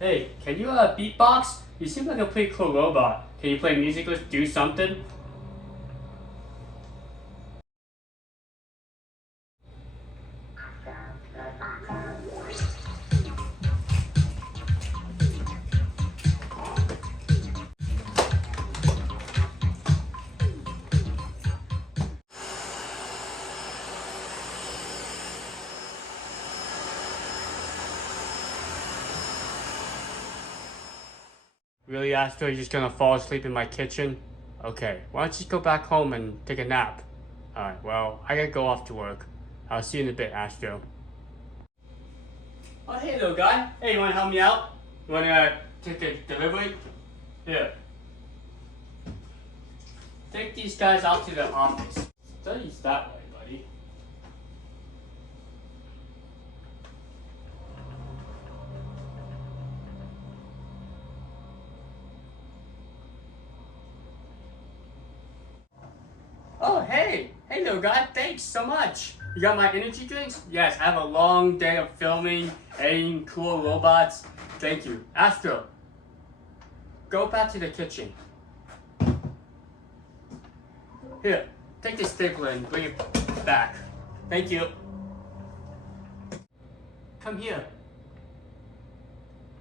Hey, can you beatbox? You seem like a pretty cool robot. Can you play music? Let's do something. Really, Astro? You're just gonna fall asleep in my kitchen? Okay, why don't you just go back home and take a nap? Alright, well, I gotta go off to work. I'll see you in a bit, Astro. Oh, hey, little guy. Hey, you wanna help me out? You wanna take a delivery? Here. Take these guys out to the office. Studies that way, buddy. Oh, hey! Hey, little guy, thanks so much! You got my energy drinks? Yes, I have a long day of filming, editing cool robots. Thank you. Astro, go back to the kitchen. Here, take this stapler and bring it back. Thank you. Come here.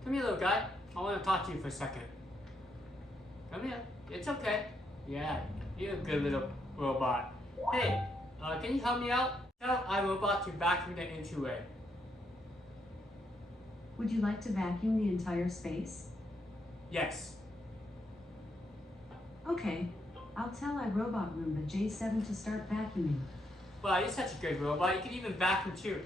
Come here, little guy. I want to talk to you for a second. Come here. It's okay. Yeah, you're a good little robot. Hey, can you help me out? Tell iRobot to vacuum the entryway. Would you like to vacuum the entire space? Yes. Okay, I'll tell iRobot Roomba J7 to start vacuuming. Wow, you're such a good robot. You can even vacuum too.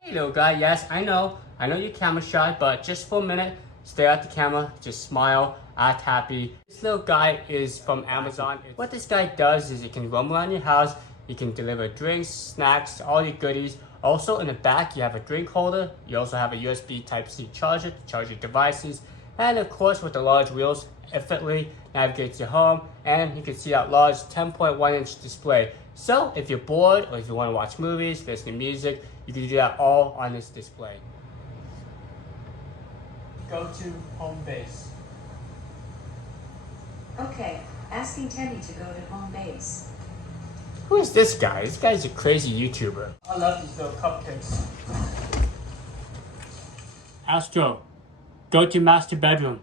Hey, little guy. Yes, I know you're camera shy, but just for a minute, stare at the camera, just smile, act happy. This little guy is from Amazon. What this guy does is it can roam around your house, you can deliver drinks, snacks, all your goodies. Also in the back, you have a drink holder. You also have a USB Type-C charger to charge your devices. And of course, with the large wheels, effortlessly navigates your home. And you can see that large 10.1-inch display. So if you're bored or if you want to watch movies, listen to music, you can do that all on this display. Go to home base. Okay, asking Teddy to go to home base. Who is this guy? This guy's a crazy YouTuber. I love these little cupcakes. Astro, go to master bedroom.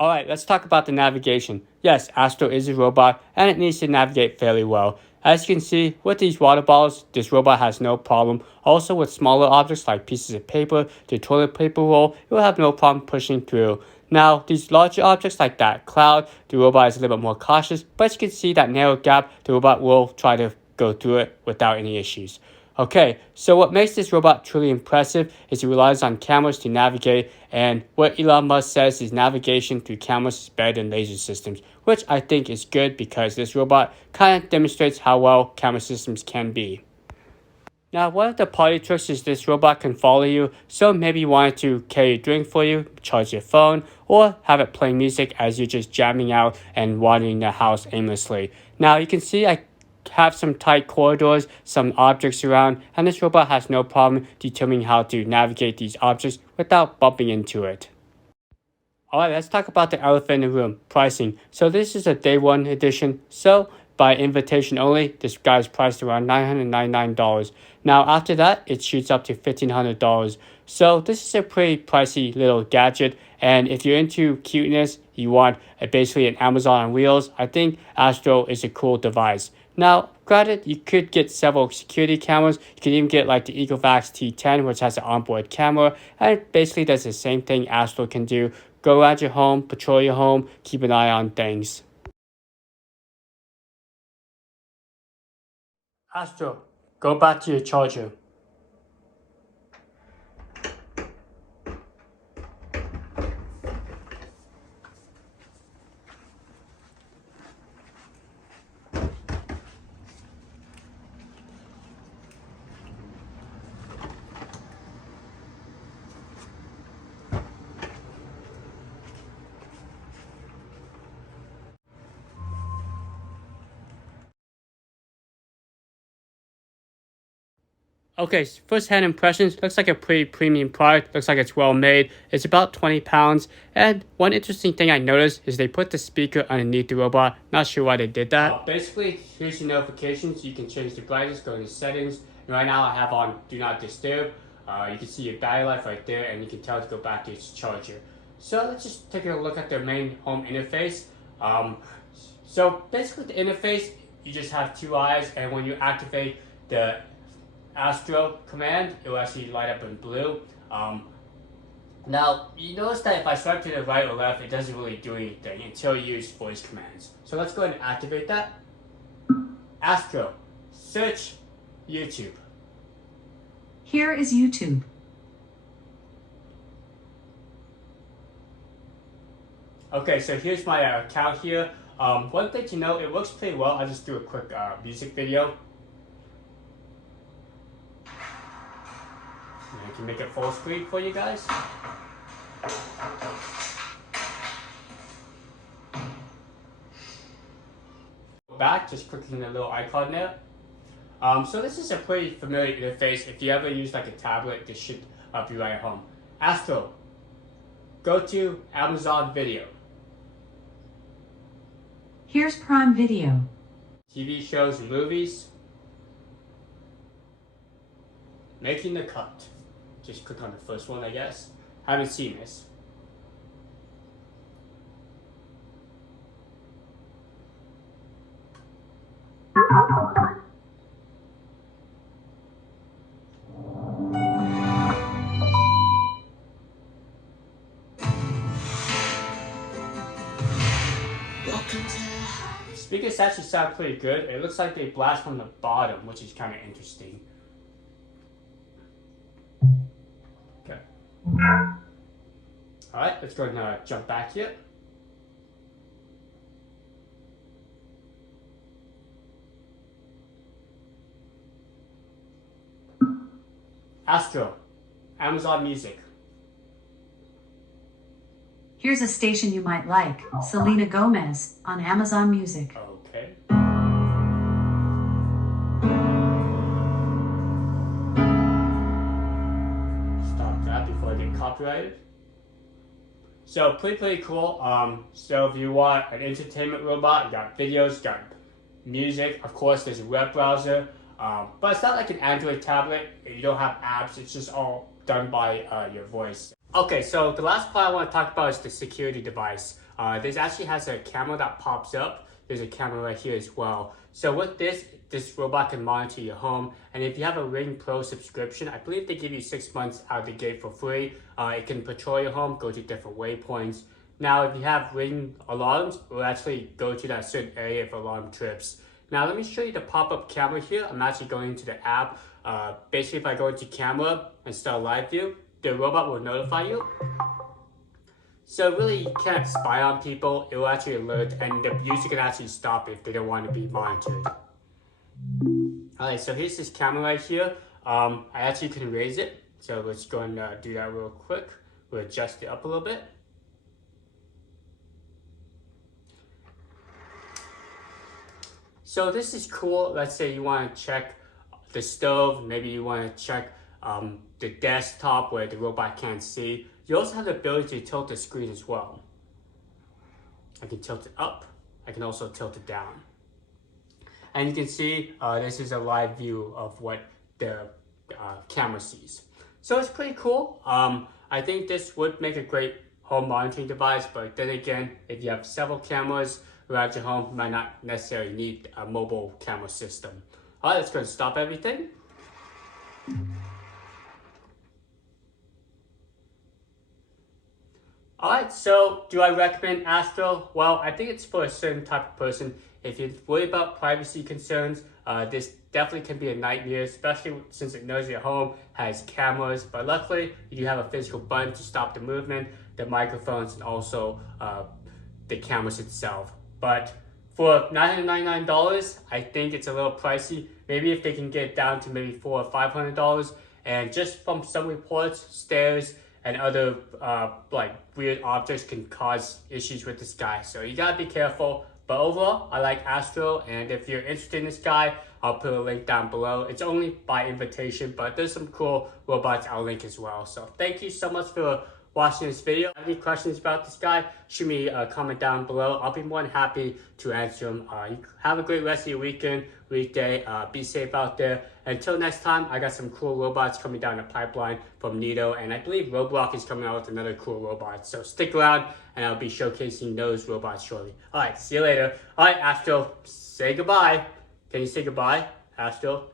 Alright, let's talk about the navigation. Yes, Astro is a robot and it needs to navigate fairly well. As you can see, with these water bottles, this robot has no problem. Also with smaller objects like pieces of paper, the toilet paper roll, it will have no problem pushing through. Now, these larger objects like that cloud, the robot is a little bit more cautious, but as you can see that narrow gap, the robot will try to go through it without any issues. Okay, so what makes this robot truly impressive is it relies on cameras to navigate, and what Elon Musk says is navigation through cameras is better than laser systems, which I think is good because this robot kind of demonstrates how well camera systems can be. Now, one of the party tricks is this robot can follow you, so maybe you wanted to carry a drink for you, charge your phone, or have it playing music as you're just jamming out and wandering the house aimlessly. Now, you can see I have some tight corridors, some objects around, and this robot has no problem determining how to navigate these objects without bumping into it. Alright, let's talk about the elephant in the room, pricing. So this is a day one edition, so by invitation only, this guy's priced around $999. Now after that, it shoots up to $1,500. So this is a pretty pricey little gadget, and if you're into cuteness, you want basically an Amazon on wheels, I think Astro is a cool device. Now, granted, you could get several security cameras. You can even get like the Ecovax T10, which has an onboard camera, and it basically does the same thing Astro can do. Go around your home, patrol your home, keep an eye on things. Astro, go back to your charger. Okay, first hand impressions, looks like a pretty premium product, looks like it's well made. It's about 20 pounds, and one interesting thing I noticed is they put the speaker underneath the robot. Not sure why they did that. Basically, here's your notifications. You can change the brightness, go into settings, and right now I have on Do Not Disturb. You can see your battery life right there, and you can tell to go back to its charger. So let's just take a look at the main home interface. So basically the interface, you just have two eyes, and when you activate the Astro command, it will actually light up in blue. Now, you notice that if I swipe to the right or left, it doesn't really do anything until you use voice commands. So let's go ahead and activate that. Astro, search YouTube. Here is YouTube. Okay, so here's my account here. One thing to know, it works pretty well. I'll just do a quick music video. I can make it full screen for you guys. Back, just clicking the little icon there. So this is a pretty familiar interface. If you ever use like a tablet, this should be right at home. Astro, go to Amazon Video. Here's Prime Video. TV shows and movies. Making the cut. Just click on the first one, I guess. Haven't seen this. Speakers actually sound pretty good. It looks like they blast from the bottom, which is kind of interesting. Okay. Alright, let's go ahead and jump back here. Astro, Amazon Music. Here's a station you might like, Selena Gomez, on Amazon Music. Okay. Stop that before I get copyrighted. So pretty cool. So if you want an entertainment robot, you got videos, you got music. Of course, there's a web browser. But it's not like an Android tablet. You don't have apps. It's just all done by your voice. Okay, so the last part I want to talk about is the security device. This actually has a camera that pops up. There's a camera right here as well. So with this robot can monitor your home. And if you have a Ring Pro subscription, I believe they give you 6 months out of the gate for free. It can patrol your home, go to different waypoints. Now, if you have Ring alarms, it will actually go to that certain area if alarm trips. Now, let me show you the pop-up camera here. I'm actually going into the app. Basically, if I go into camera and start live view, the robot will notify you. So really, you can't spy on people. It will actually alert, and the user can actually stop if they don't want to be monitored. Alright, so here's this camera right here. I actually can raise it. So let's go and do that real quick. We'll adjust it up a little bit. So this is cool. Let's say you want to check the stove. Maybe you want to check the desktop where the robot can't see. You also have the ability to tilt the screen as well. I can tilt it up. I can also tilt it down. And you can see this is a live view of what the camera sees. So it's pretty cool. I think this would make a great home monitoring device, but then again, if you have several cameras around your home, you might not necessarily need a mobile camera system. All right, let's go and stop everything. Alright, so do I recommend Astro? Well, I think it's for a certain type of person. If you're worried about privacy concerns, this definitely can be a nightmare, especially since it knows your home has cameras. But luckily, you do have a physical button to stop the movement, the microphones, and also the cameras itself. But for $999, I think it's a little pricey. Maybe if they can get it down to maybe $400 or $500. And just from some reports, stairs and other like weird objects can cause issues with this guy. So you gotta be careful. But overall, I like Astro, and if you're interested in this guy, I'll put a link down below. It's only by invitation, but there's some cool robots I'll link as well. So thank you so much for watching this video. If you have any questions about this guy, shoot me a comment down below. I'll be more than happy to answer them. You have a great rest of your weekend, weekday. Be safe out there. Until next time, I got some cool robots coming down the pipeline from Nito, and I believe Roblox is coming out with another cool robot. So stick around, and I'll be showcasing those robots shortly. All right, see you later. All right, Astro, say goodbye. Can you say goodbye, Astro?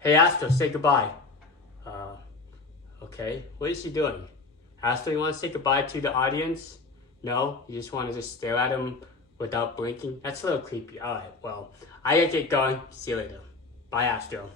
Hey, Astro, say goodbye. Okay, what is he doing? Astro, you want to say goodbye to the audience? No? You just want to just stare at him without blinking? That's a little creepy. Alright, well, I gotta get going. See you later. Bye, Astro.